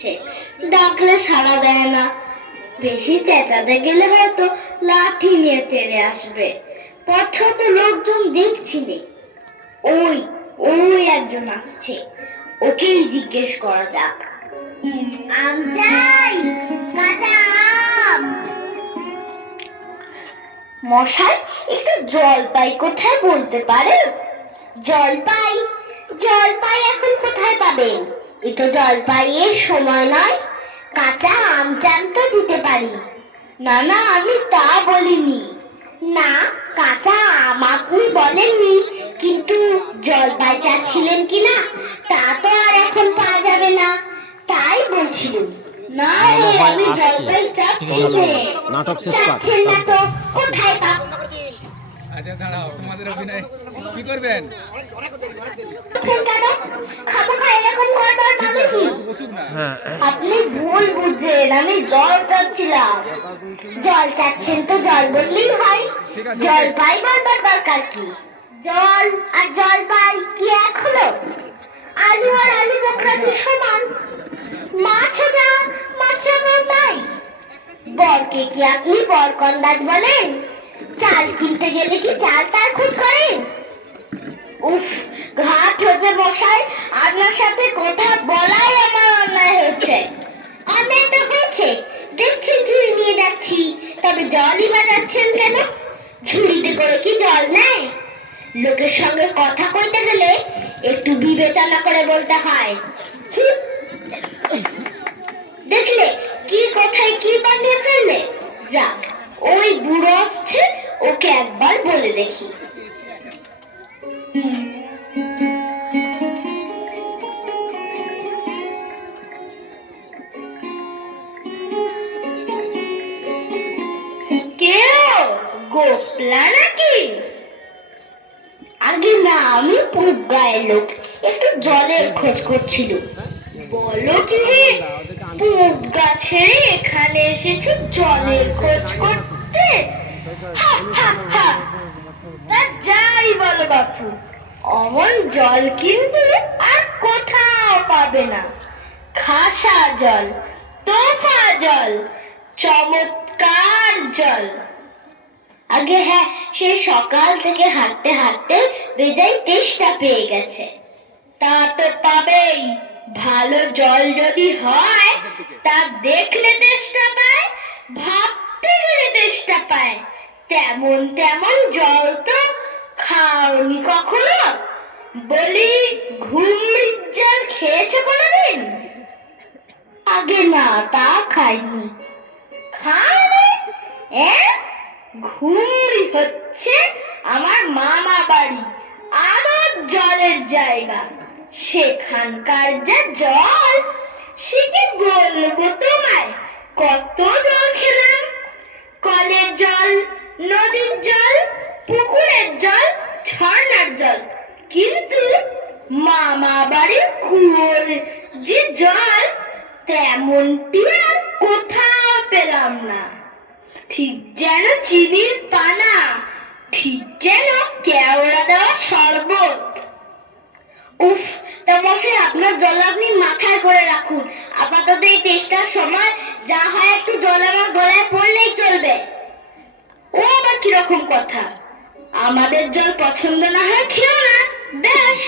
খুঁজছে, ডাকলে সাড়া দেয় না। বেশি চেঁচাতে গেলে হয়তো লাঠি নিয়ে তেড়ে আসবে। পথে তো লোকজন দেখছি নে। ওই ওই একজন আসছে, ওকেই জিজ্ঞেস করা যাক। আম চাই, কাঁচা আম। মশাই, একটু জলপাই কোথায় বলতে পারেন? জলপাই? জলপাই এখন কোথায় পাবেন? এ তো জলপাইয়ের সময় নয়। কাঁচা আম চান তো দিতে পারি। না না, আমি তা বলিনি। না, কাঁচা আম আপনি বলেননি, কিন্তু জলপাই চাচ্ছিলেন কিনা তা তো আর এখন পাওয়া যাবে না, তাই বলছিলাম। না রে, আমি জলপাই চাচ্ছি না। চাচ্ছেন না তো কোথায় পাব? আচ্ছা দাঁড়াও, তোমাদের অভিনয় কি করবেন? আপনি ভুল বুঝছেন, আমি জল চাচ্ছিলাম। জল চাচ্ছেন তো জল বললেই হয়। জল পাই বলবার দরকার কি? জল আর জল পাই কি এক হলো? আলু আর আলু বোখরা কি সমান? মাছ না, মাছ নাই। বরকে কি আপনি বরকন্দাজ বলেন? চাল কিনতে গেলে কি চাল তার খোঁজ করেন? উফ, ঘাট হতে মশাই, আপনার সাথে কথা বলাই আমার অন্যায় হচ্ছে। অন্যায় তো হয়েছে, দেখছি ঝুড়ি নিয়ে যাচ্ছি, তবে জলই বা যাচ্ছেন কেন? ঝুড়িতে করে কি জল নেয়? লোকের সঙ্গে কথা কইতে গেলে একটু বিবেচনা করে বলতে হয়। দেখলে কি কথায় কি পাঠিয়ে ফেললে। যাক, ওই বুড়ো আসছে, ওকে একবার বলে দেখি। কেউ গোপলা নাকি? আগে না, আমি পূব গায়ের লোক, একটু জলের খোঁজ করছিল। বলো তুমি, পূব গাছের এখানে এসেছো জলের খোঁজ করতে? হা, হা, হা। তা যাই বলো বাপু, অমন জল কিন্তু আর কোথাও পাবে না। খাসা জল, তোফা জল, চমৎকার জল। আগে হ্যাঁ, সে সকাল থেকে হাঁটতে হাঁটতে বেজায় তেষ্টা পেয়ে গেছে। তা তো পাবেই, ভালো জল যদি হয়, তা দেখলে তেষ্টা পায়, ভাবতে গেলে তেষ্টা পায়। তেমন তেমন জল তো খাওনি কখনো? বলি, ঘুমরির জল খেয়েছো কোনোদিন? আগে না, তা খাইনি। খাওনি? ঘুমরি হচ্ছে আমার মামা বাড়ি, আরো জলের জায়গা। সেখানকার যা জল, সে কি বলবো তোমায়। কত জল খেলাম, কলের জল, নদীর জল, পুকুরের জল, ঝর্ণার জল, কিন্তু মামা বাড়ির কুয়োর যে জল, তেমনটি আর কোথাও পেলাম না। ঠিক যেন চিনির পানা, ঠিক যেন কেওড়া দেওয়া শরবত। উফ, তা মশাই, আপনার জল আপনি মাথায় করে রাখুন। আপাতত এই তেষ্টার সময় যা হয় একটু জল আমার গলায় পড়লেই চলবে। ও আবার কিরকম কথা? আমাদের জল পছন্দ না হয় খেও না, বেশ।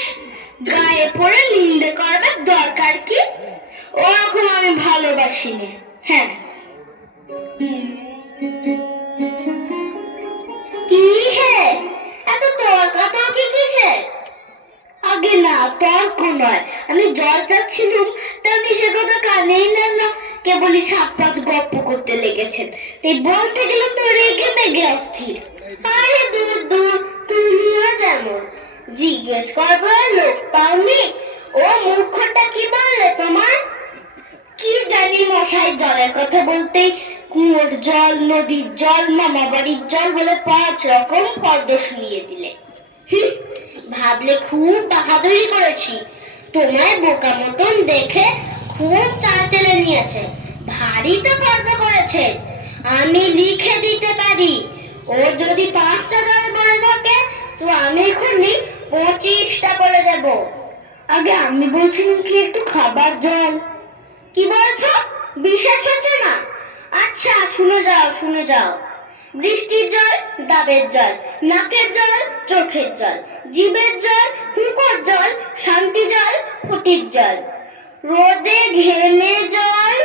গায়ে পড়ে নিন্দে করবার দরকার কি? ওরকম আমি ভালোবাসি না। হ্যাঁ, কি হে, এত তর্কাতর্কি কিসের? আগে না, তর্ক নয়, আমি জল চাচ্ছিলুম, তা আপনি সে কথা কানেই নেন না, কেবলই সাত পাঁচ গপ্প করতে লেগেছেন। এই বলতে গেলে তো রেগে মেগে অস্থির। আরে দূর দূর, তুমিও যেমন। জিজ্ঞেস করবার লোক পাওনি? ও মূর্খটা কি বললে তোমার? কি জানি মশাই, জলের কথা বলতেই কুয়োর জল, নদীর জল, মামা বাড়ির জল বলে 5 রকম পদ্য শুনিয়ে দিলে। ভাবলে খুব বাহাদুরি করেছি। তোমায় বোকা মতন দেখে খুব চাঁচেলে নিয়েছে, ভারী তো পদ্য করেছে। আমি লিখে দিতে পারি, ও যদি 5টা জল পড়ে থাকে, তো আমি এখনই 25টা পড়ে দেব। আগে আমি বলছিলাম কি একটু খাবার জল। কি বল বিশ্বাস হচ্ছে না? আচ্ছা শুনে যাও শুনে যাও। বৃষ্টির জল ডাবের জল, নাকের জল চোখের জল, জিভের জল হুঁকোর জল, শান্তি জল ফুটির জল, রোদে ঘেমে জল,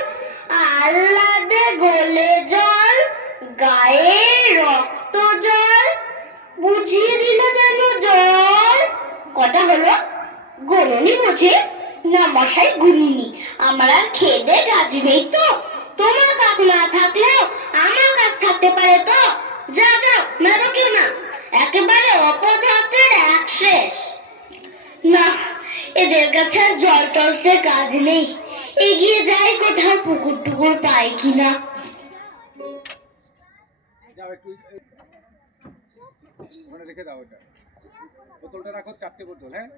আহ্লাদে গলে জল, গায়ে রক্ত জল, বুঝিয়ে দিল যেন জল। কটা হলো? গোলনি বুঝি? না মশাই গুনিনি। আমার আর খেয়ে দে কাজ নেই তো। তোমার কাজ না থাকলেও আমার কাজ থাকতে পারে তো। যাও যাও, মেরো কেউ না। একেবারে অপদার্থের এক শেষ। না, এদের কাছে আর জল টলছে কাজ নেই। এগিয়ে যাই কোথাও পুকুর টুকুর পাই কিনা। যাও একটু ওখানে রেখে দাও ওটা। বোতলটা রাখো, 4টে বোতল, হ্যাঁ?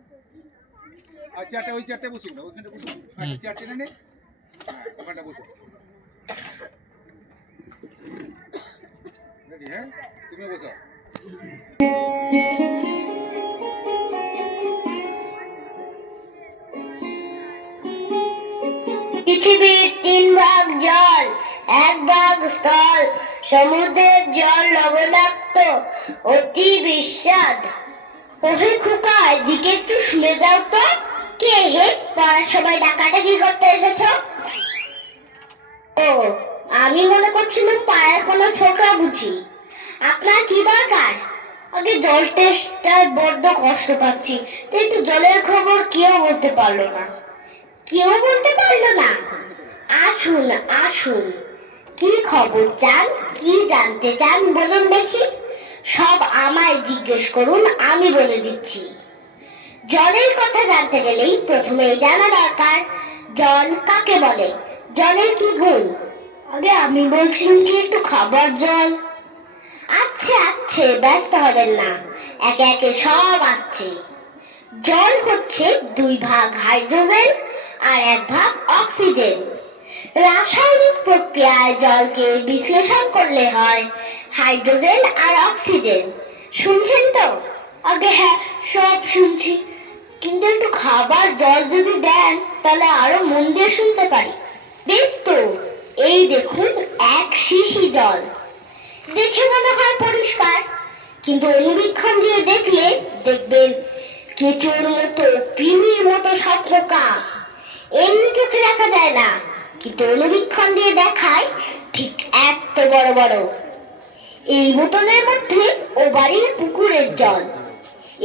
আর 4টে, ওই 4টে বসুক না, ওইখানে বসুক। একটা চেয়ার টেনে নে, হ্যাঁ ওখানটা বসো। রেডি? হ্যাঁ, তুমিও বসো। পৃথিবীর 3 ভাগ জল, 1 ভাগ স্থল। সমুদ্রের জল লবণাক্ত, অতি বিস্বাদ। ওহে খোকা, এদিকে একটু শুনে দাও তো। কে হে? পড়ার সময় ডাকাডাকি করতে এসেছো? ও, আমি মনে করছিলাম পায়ের কোনো ছোকরা বুঝি। আপনার কি দরকার? আগে জল টেস্টটা বড্ড কষ্ট পাচ্ছি। কিন্তু জলের খবর কেউ বলতে পারলো না। কেউ বলতে পারলো না? আসুন আসুন, কি খবর চান, কি জানতে চান বলুন দেখি। সব আমায় জিজ্ঞেস করুন, আমি বলে দিচ্ছি। জলের কথা জানতে গেলেই প্রথমেই জানা দরকার জল কাকে বলে, জলের কি গুণ। আগে আমি বলছিলাম কি একটু খাবার জল। আসছে আসছে, ব্যস্ত হবেন না, একে একে সব আসছে। জল হচ্ছে 2 ভাগ হাইড্রোজেন আর 1 ভাগ অক্সিজেন। রাসায়নিক প্রক্রিয়ায় জলকে বিশ্লেষণ করলে হয় হাইড্রোজেন আর অক্সিজেন। শুনছেন তো? আগে হ্যাঁ, সব শুনছি। কিন্তু একটু খাবার জল যদি দেন তাহলে আরো মন দিয়ে শুনতে পারি। বেশ তো, এই দেখুন 1 শিশি জল। দেখে মনে হয় পরিষ্কার, কিন্তু অনুবীক্ষণ দিয়ে দেখলে দেখবেন কেঁচোর মতো, কৃমির মতো সব পোকা। এমনি চোখে দেখা যায় না, কিন্তু অনুবীক্ষণ দিয়ে দেখায় ঠিক এত বড় বড়। এই বোতলের মধ্যে ও বাড়ির পুকুরের জল।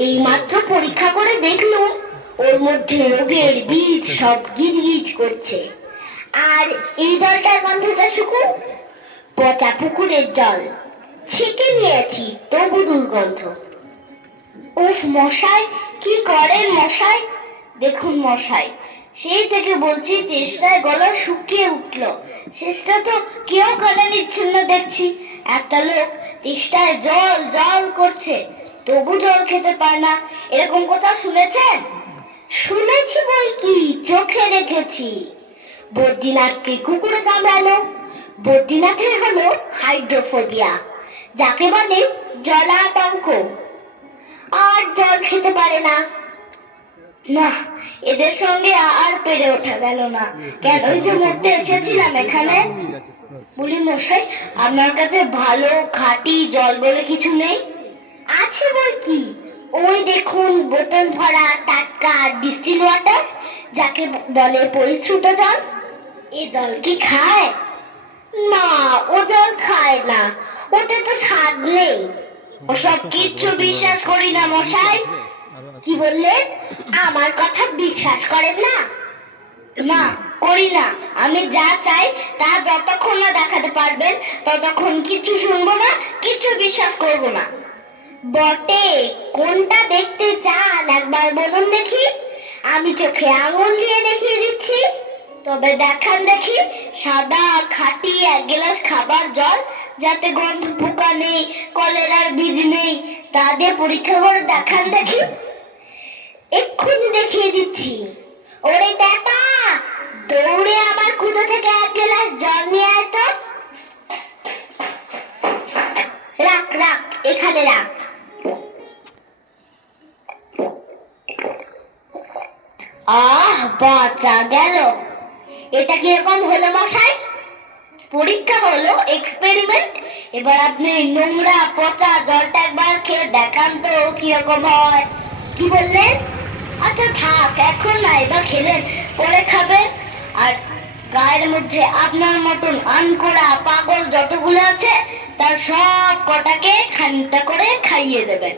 এই মাত্র পরীক্ষা করে দেখলুম ওর মধ্যে রোগের বীজ সব গিজগিজ করছে। আর এই জলটার গন্ধটা শুকুন, পচা পুকুরের জল। ছেঁকে নিয়েছি তবু দুর্গন্ধ। উফ মশাই, কি করেন মশাই? দেখুন মশাই, সেই থেকে বলছি তেষ্টায় গলা শুকিয়ে উঠলো। শেষটা তো কেউ গলা নিচ্ছেন না দেখছি। একটা লোক তেষ্টায় জল জল করছে, তবু জল খেতে পায় না। এরকম কথা শুনেছেন? শুনেছি বই কি, চোখে দেখেছি। বদ্রীনাথকে কুকুরে কামড়ালো। বদ্রীনাথের হলো হাইড্রোফোবিয়া, যাকে বলে জলাতঙ্ক। আর জল খেতে পারে না। না, এদের সঙ্গে আর পেরে ওঠা গেল না। কেনই যে মরতে এসেছিলাম এখানে। বলি মশাই, আপনার কাছে ভালো খাঁটি জল বলে কিছু নেই? আছে বই কি, ওই দেখুন বোতল ভরা টাটকা ডিস্টিল ওয়াটার, যাকে বলে পরিশ্রুত জল। এ জল কি খায়? না, ও জল খায় না, ওতে তো স্বাদ নেই। ওসব কিচ্ছু বিশ্বাস করি না মশাই। কি বললেন? আমার কথা বিশ্বাস করেন না? না, করি না। আমি যা চাই তা যতক্ষণ না দেখাতে পারবেন ততক্ষণ কিচ্ছু শুনবো না, কিচ্ছু বিশ্বাস করবো না। বটে, কোনটা দেখতে চান একবার বলুন দেখি। আমি চোখে আঙুল দিয়ে দেখিয়ে দিচ্ছি। তবে দেখান দেখি সাদা খাঁটি 1 গ্লাস খাবার জল, যাতে গন্ধ পোকা নেই, কলেরার বীজ নেই। তা দিয়ে পরীক্ষা করে দেখান দেখি। এক্ষুনি দেখিয়ে দিচ্ছি। ওরে বেটা, দৌড়ে আমার কুদো থেকে 1 গ্লাস জল নিয়ে আয় তো। রাখ রাখ, এখানে রাখ। আহ, বাঁচা গেল। এটা কিরকম হলো মশাই? পরীক্ষা হলো, এক্সপেরিমেন্ট। এবার আপনি নোংরা পচা জলটা একবার খেয়ে দেখান তো কিরকম হয়। কি বললেন? আচ্ছা থাক, এখন না, এবার খেলেন, পরে খাবেন। আর গায়ের মধ্যে আপনার মতন আনকোড়া পাগল যতগুলো আছে তার সব কটাকে খানিকটা করে খাইয়ে দেবেন।